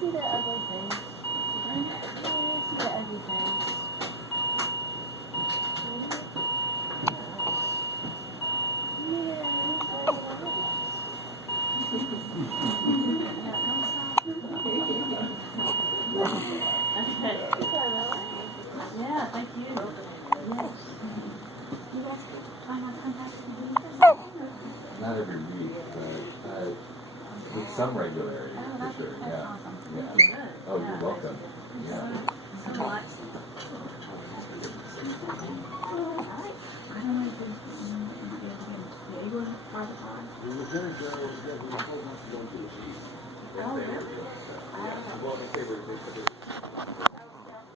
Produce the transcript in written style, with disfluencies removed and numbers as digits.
see the ugly face. Yeah, I see the ugly face. Yeah, thank you. Yes. Not every week, but with some regularity, for sure. Yeah. Yeah. Oh, you're welcome. Yeah. So much. I don't know if it's private time. Oh, really?